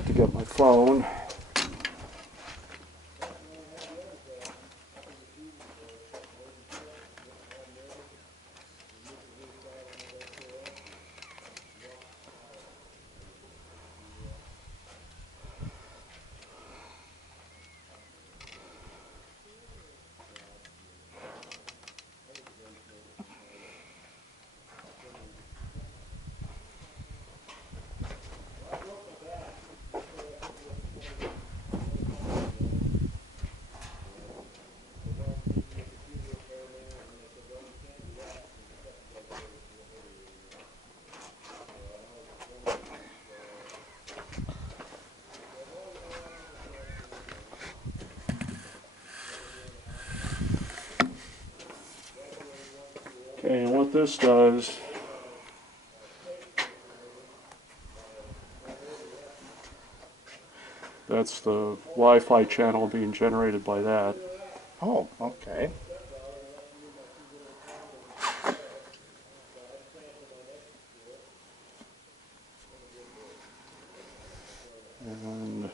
have to get my phone. Okay, and what this does, that's the Wi-Fi channel being generated by that. Oh, okay. And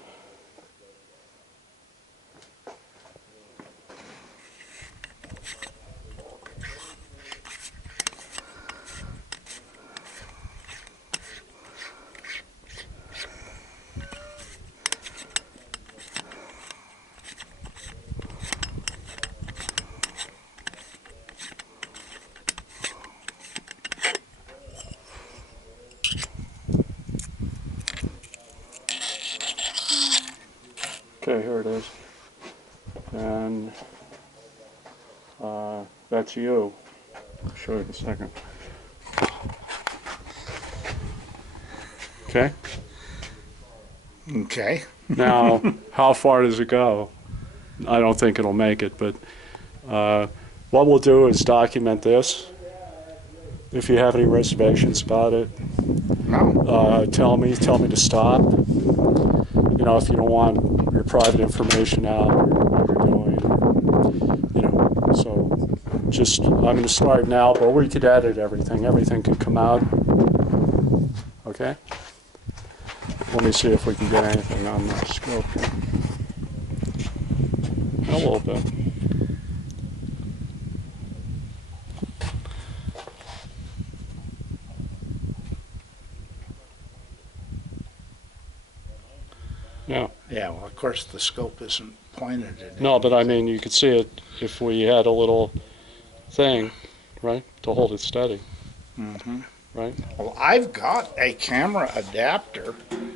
okay, here it is. And that's you. I'll show you in a second. Okay. Okay. Now, how far does it go? I don't think it'll make it, but what we'll do is document this. If you have any reservations about it, No. tell me to stop. You know, if you don't want your private information out or what you're doing, you know, so just, I'm going to start now, but we could edit everything. Everything could come out. Okay? Let me see if we can get anything on the scope here. A little bit. Yeah. Yeah, well, of course, the scope isn't pointed at No, but I mean, you could see it if we had a little thing, right, to hold it steady, Mm-hmm. right? Well, I've got a camera adapter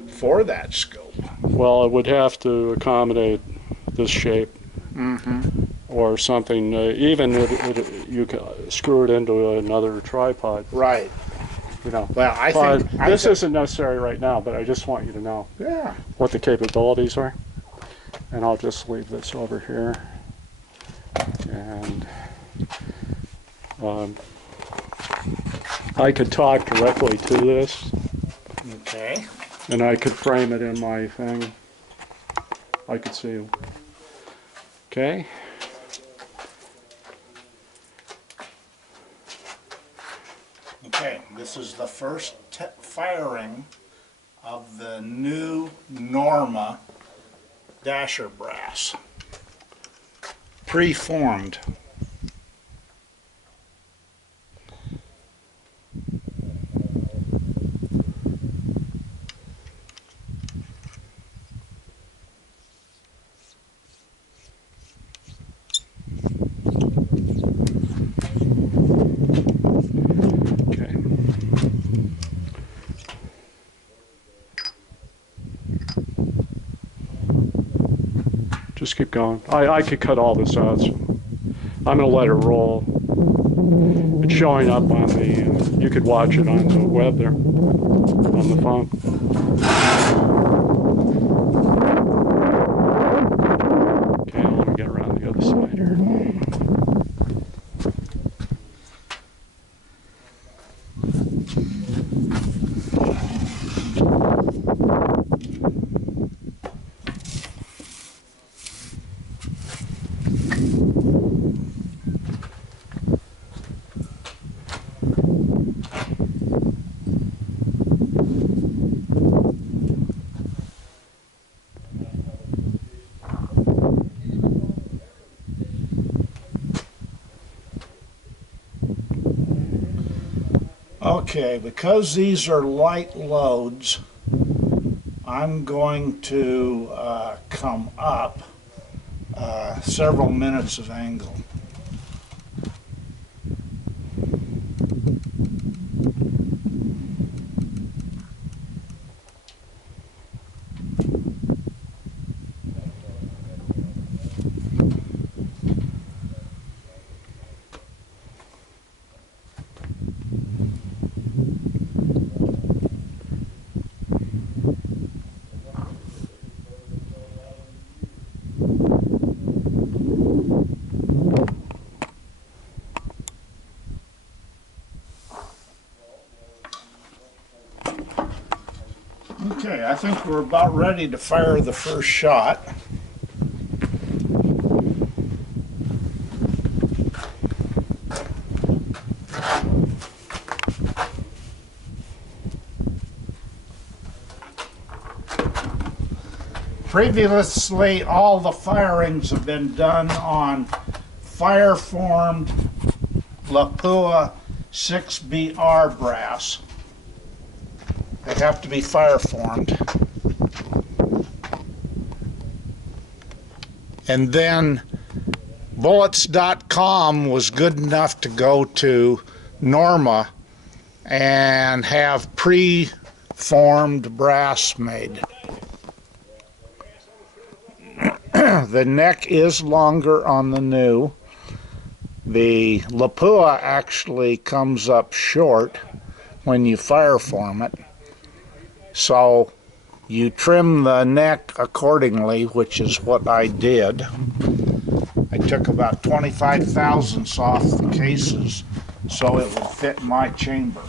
for that scope. Well, it would have to accommodate this shape Mm-hmm. or something. Even you could screw it into another tripod, Right. you know. Well, I But think this isn't necessary right now, but I just want you to know Yeah. what the capabilities are. And I'll just leave this over here. And I could talk directly to this, Okay. and I could frame it in my thing. I could see you. Okay. Okay. This is the first firing of the new NORMA DASHER brass. Pre-formed. Okay. Just keep going. I could cut all this out. So I'm going to let it roll. It's showing up on the, you could watch it on the web there, on the phone. Okay, let me get around the other side here. Okay, because these are light loads, I'm going to come up several minutes of angle. Okay, I think we're about ready to fire the first shot. Previously, all the firings have been done on fire-formed Lapua 6BR brass. They have to be fire-formed. And then bullets.com was good enough to go to NORMA and have pre-formed brass made. The neck is longer on the new. The Lapua actually comes up short when you fire form it. So you trim the neck accordingly, which is what I did. I took about 25 thousandths off the cases so it would fit my chamber.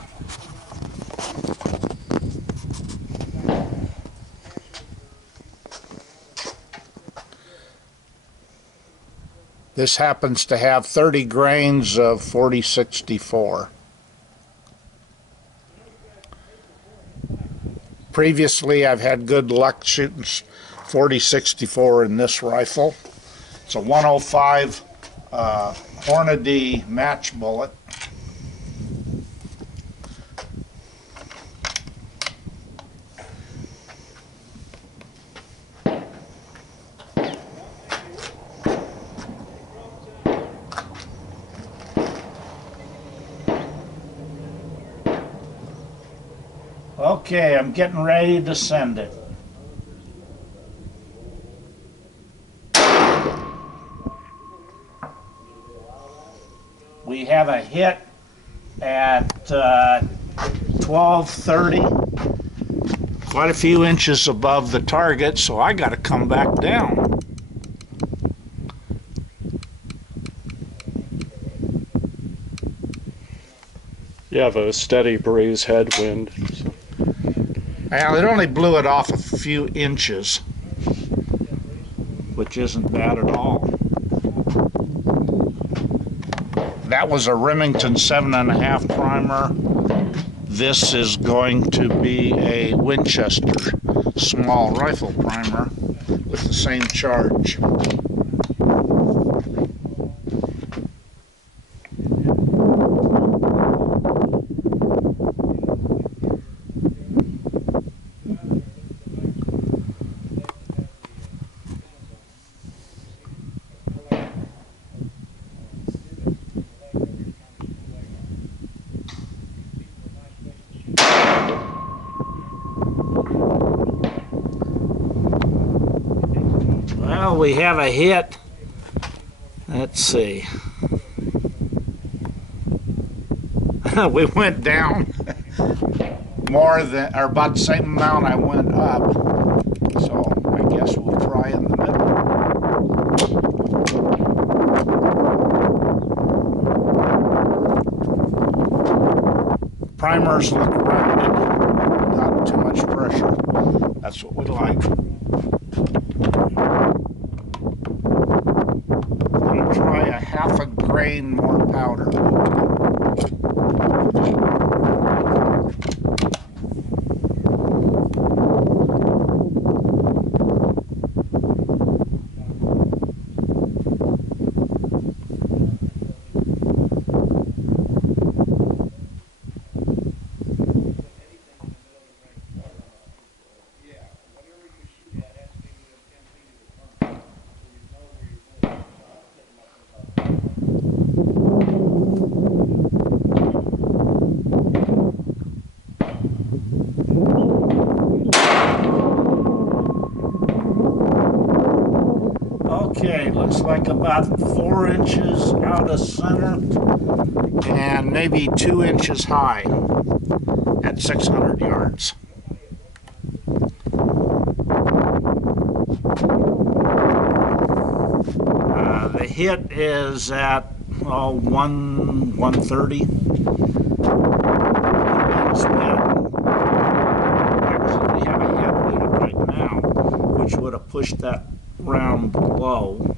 This happens to have 30 grains of 4064. Previously, I've had good luck shooting 4064 in this rifle. It's a 105 Hornady match bullet. Okay, I'm getting ready to send it. We have a hit at 1230, quite a few inches above the target, so I got to come back down. You have a steady breeze headwind. So. Well, it only blew it off a few inches, which isn't bad at all. That was a Remington 7.5 primer. This is going to be a Winchester small rifle primer with the same charge. Well, we have a hit. Let's see. We went down more than, or about the same amount I went up. So I guess we'll try in the middle. Primers look rounded, not too much pressure. That's what we like. Try a half a grain more powder. looks like about 4 inches out of center and maybe 2 inches high at 600 yards. The hit is at 130. Actually, we have a headwind right now, which would have pushed that round below.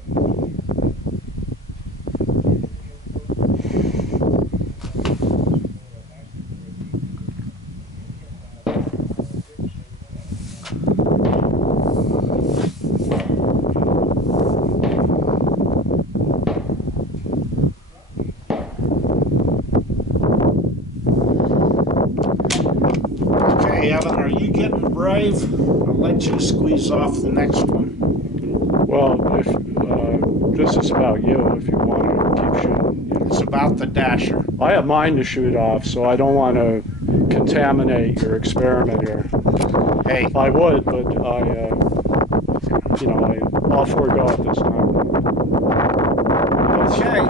Evan, are you getting brave? I'll let you squeeze off the next one. Well, if this is about you, if you want to keep shooting. You know. It's about the Dasher. I have mine to shoot off, so I don't want to contaminate your experiment here. Hey. I would, but I'll forego it this time. Okay.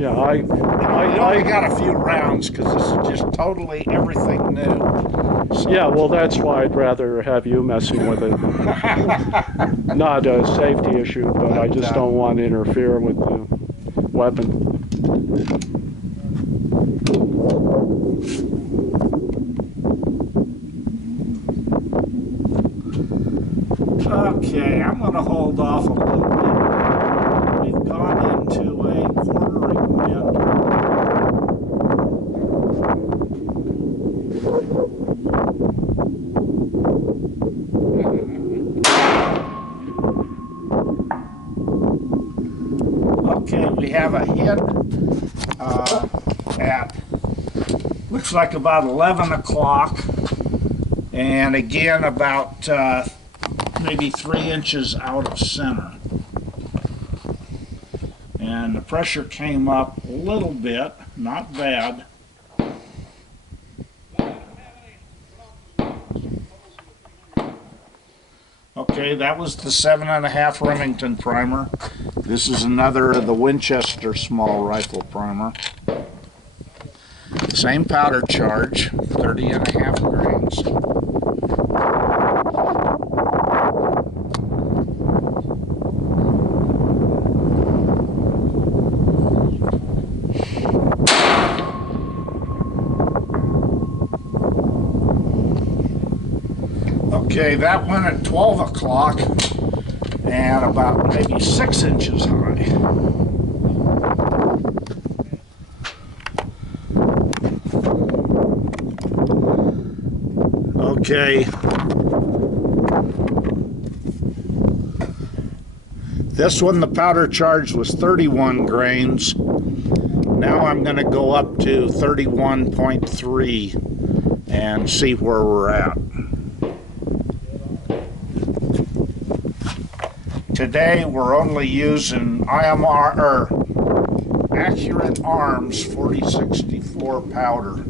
Yeah, you only got a few rounds because this is just totally everything new. So. Yeah, well, that's why I'd rather have you messing with it. Not a safety issue, but I just don't want to interfere with the weapon. Okay, I'm going to hold off a little bit. We've gone into a quartering wind. Okay, we have a hit at, looks like about 11 o'clock, and again about maybe 3 inches out of center. And the pressure came up a little bit, not bad. Okay, that was the 7.5 Remington primer. This is another of the Winchester small rifle primer. Same powder charge, 30.5 grains. Okay, that went at 12 o'clock and about maybe 6 inches high. Okay. This one, the powder charge was 31 grains. Now I'm going to go up to 31.3 and see where we're at. Today we're only using IMR or Accurate Arms 4064 powder.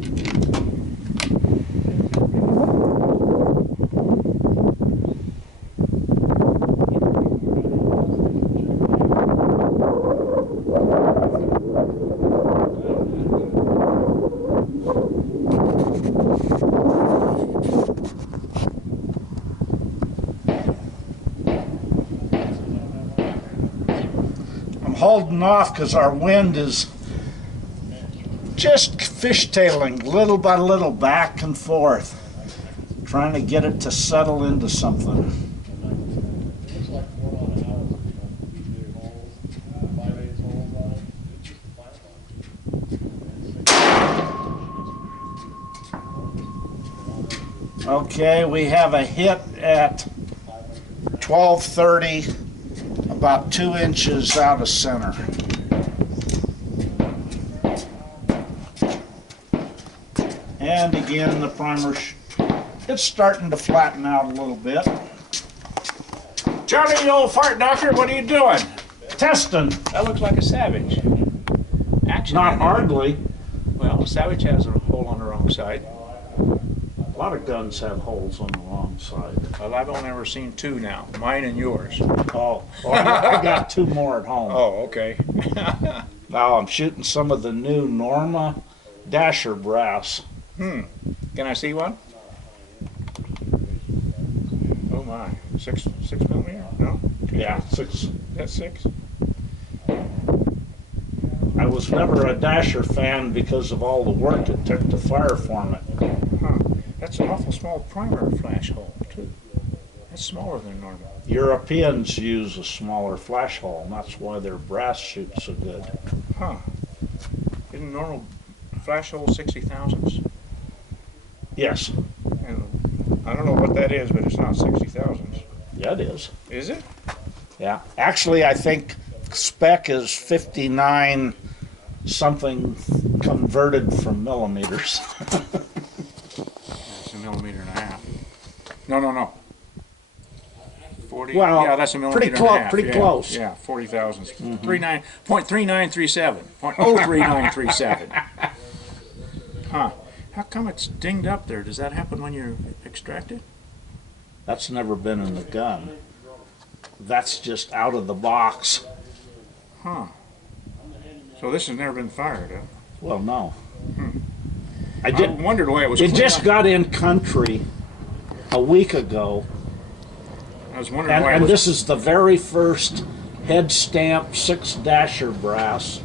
Holding off because our wind is just fishtailing little by little back and forth, trying to get it to settle into something. Okay, we have a hit at 12:30. About 2 inches out of center. And again, the primer, it's starting to flatten out a little bit. Charlie, you old fart doctor, what are you doing? Testing. That looks like a Savage. Actually, not hardly. Well, Savage has a hole on the wrong side. A lot of guns have holes on the wrong side. Well, I've only ever seen 2 now, mine and yours. Oh, well, I got 2 more at home. Oh, okay. Now I'm shooting some of the new NORMA DASHER brass. Can I see one? Oh my, 6 millimeter? No? Yeah, 6. That's 6? I was never a DASHER fan because of all the work it took to fire form it. Huh. That's an awful small primer flash hole, too. That's smaller than normal. Europeans use a smaller flash hole, and that's why their brass shoots so good. Huh. Isn't normal flash hole 60 thousandths? Yes. And I don't know what that is, but it's not 60 thousandths. Yeah, it is. Is it? Yeah. Actually, I think spec is 59 something converted from millimeters. That's a millimeter and a half. No. 40. Well, yeah, that's a millimeter pretty and a half. pretty yeah, close. Yeah, 40 thousandths. 0.3937. 0.03937. Huh. How come it's dinged up there? Does that happen when you extract it? That's never been in the gun. That's just out of the box. Huh. So this has never been fired, huh? Well, no. I wondered why it was It clean just up. got in country a week ago. I was wondering why it And was... this is the very first head stamp 6 DASHER brass,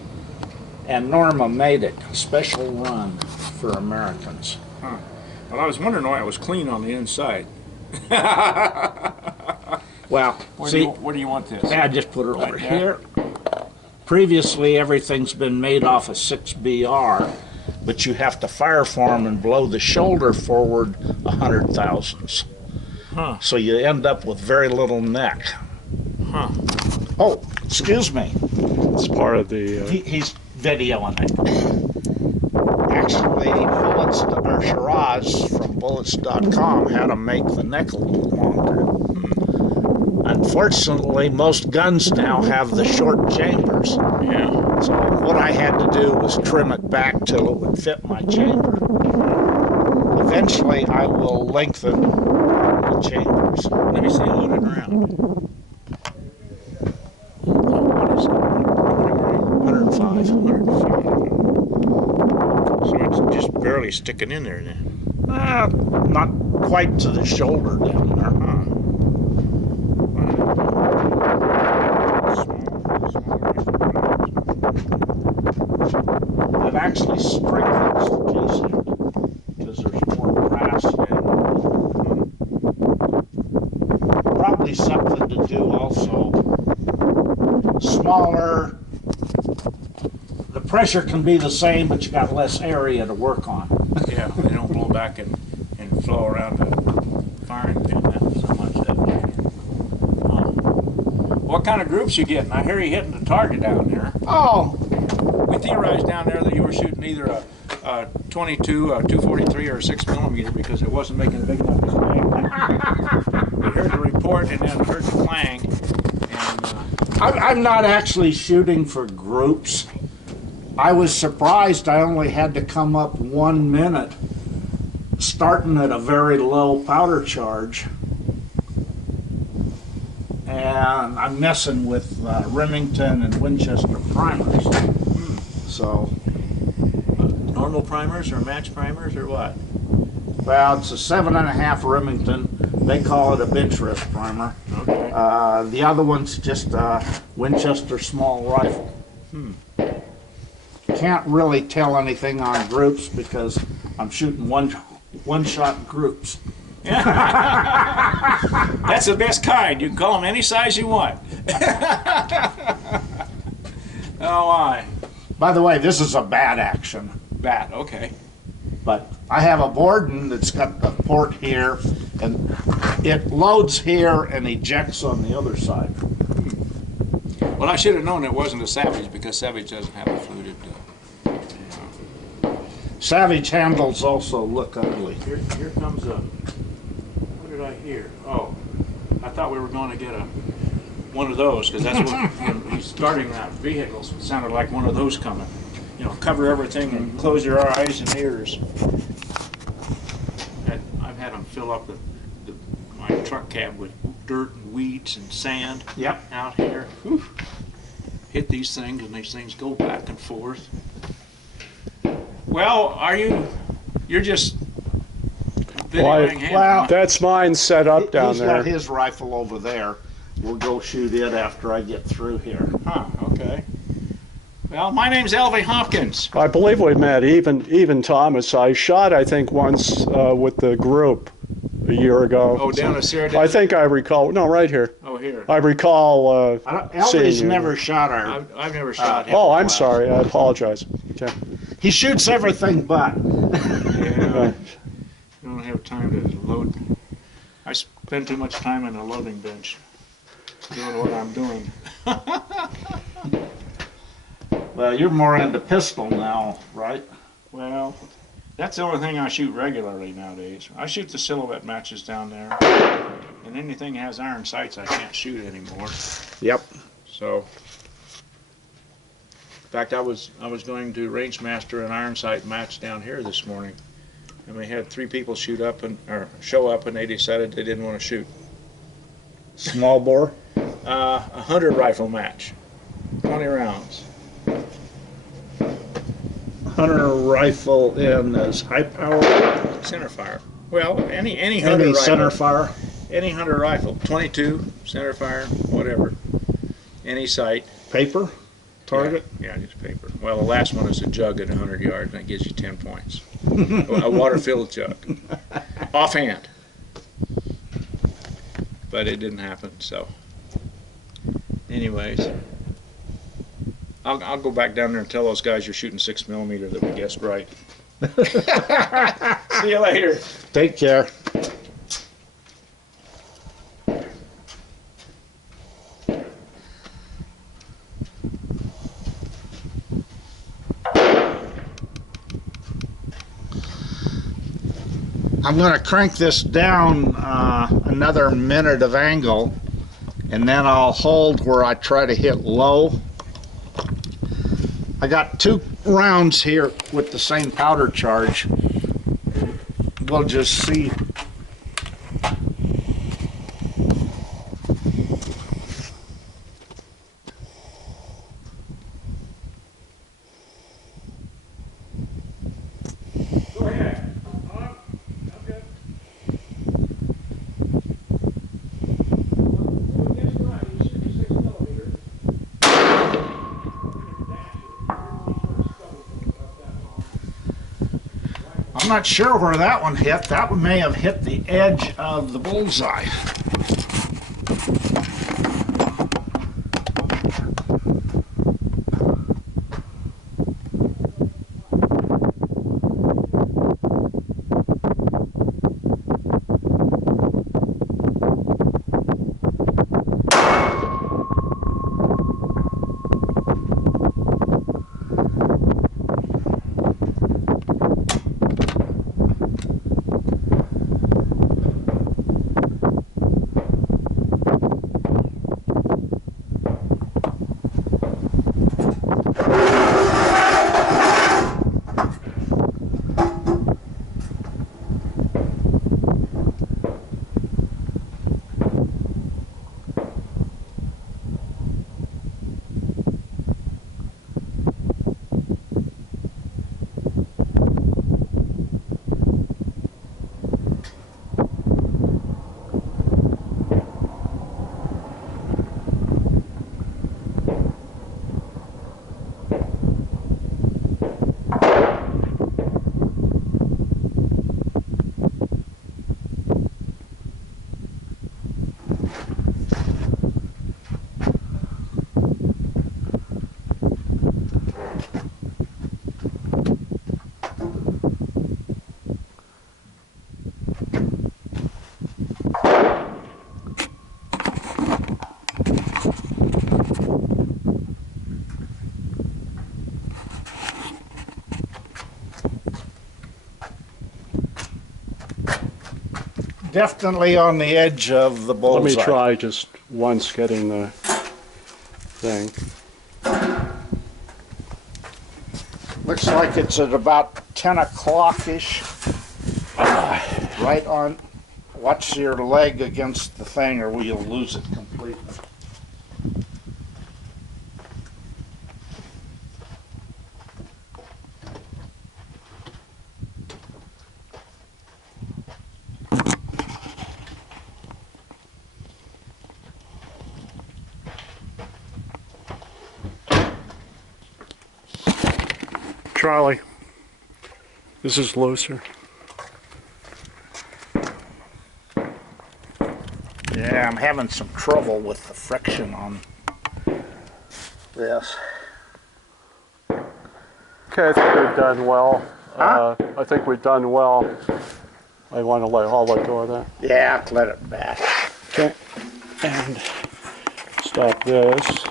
and Norma made it, special run for Americans. Huh. Well, I was wondering why it was clean on the inside. Well, Where see, do you want this? I just put it over Like that? here. Previously, everything's been made off of 6BR, but you have to fire form and blow the shoulder forward 100 thousandths. Huh. So you end up with very little neck. Huh. Oh, excuse me. It's part of the. He's videoing it. Actually, Bullets or Shiraz from Bullets.com had to make the neck a little longer. Unfortunately, most guns now have the short chambers. Yeah. So what I had to do was trim it back till it would fit my chamber. Eventually, I will lengthen the chambers. Let me see it loaded around. What is it? 105. 105. So it's just barely sticking in there then. Not quite to the shoulder down there. I've actually strengthened the casing because there's more brass in it. Probably something to do also. Smaller. The pressure can be the same, but you got less area to work on. Yeah, they don't blow back and flow around the firing pin that so much that way. What kind of groups you getting? I hear you hitting the target down there. Oh, We theorized down there that you were shooting either a 22, a 243, or a 6 millimeter because it wasn't making a big enough display. We heard the report and then heard the clang. And I'm not actually shooting for groups. I was surprised I only had to come up 1 minute, starting at a very low powder charge. And I'm messing with Remington and Winchester primers. So, normal primers or match primers or what? well, it's a 7.5 Remington. They call it a bench rest primer. Okay. The other one's just a Winchester small rifle. Can't really tell anything on groups because I'm shooting one-shot groups. That's the best kind. You can call them any size you want. Oh, I. By the way, this is a bat action. Bat, okay. But I have a Borden that's got the port here, and it loads here and ejects on the other side. Well, I should have known it wasn't a Savage because Savage doesn't have a fluted. Savage handles also look ugly. Here comes a. What did I hear? Oh, I thought we were going to get one of those because that's what when he's starting that vehicle. So it sounded like one of those coming. You know, cover everything and close your eyes and ears. And and fill up my truck cab with dirt and weeds and sand Yep. out here. Whew. Hit these things, and these things go back and forth. Well, you're just videoing him? well, That's mine set up down He's there. got his rifle over there. We'll go shoot it after I get through here. Huh, okay. Well, my name's Elvie Hopkins. I believe we met, even Thomas. I shot, I think, once with the group a year ago. Oh, down at Sierra I think I recall, no, right here. Oh, here. I recall seeing Elvie's you. never shot our. I've never shot him. Oh, I'm sorry. I apologize. Okay. He shoots everything but. Yeah. I don't have time to load. I spend too much time in a loading bench doing what I'm doing. Well, you're more into pistol now, right? Well, that's the only thing I shoot regularly nowadays. I shoot the silhouette matches down there, and anything that has iron sights I can't shoot anymore. Yep. So, in fact, I was going to range master an iron sight match down here this morning, and we had 3 people show up, and they decided they didn't want to shoot. Small bore. A 100 rifle match, 20 rounds. Hunter rifle in as high power. Center fire. Well, any hunter Any rifle. center fire. Any hunter rifle, 22, center fire, whatever. Any sight. Paper. Target. Yeah, just paper. Well, the last one is a jug at 100 yards, and that gives you 10 points. A water-filled jug. Offhand. But it didn't happen, so. Anyways. I'll go back down there and tell those guys you're shooting 6mm that we guessed right. See you later. Take care. I'm going to crank this down another minute of angle, and then I'll hold where I try to hit low. I got 2 rounds here with the same powder charge. We'll just see. Go ahead. I'm good. Well, guess what? You're shooting 6mm. I'm not sure where that one hit. That one may have hit the edge of the bullseye. Definitely on the edge of the bullseye. Let me try just once getting the thing. Looks like it's at about 10 o'clock-ish. Right on Watch your leg against the thing or you'll lose it completely. Charlie, this is looser. Yeah, I'm having some trouble with the friction on this. Okay, I think we've done well. Huh? I think we've done well. I'll let go of that. Yeah, let it back. Okay, and stop this.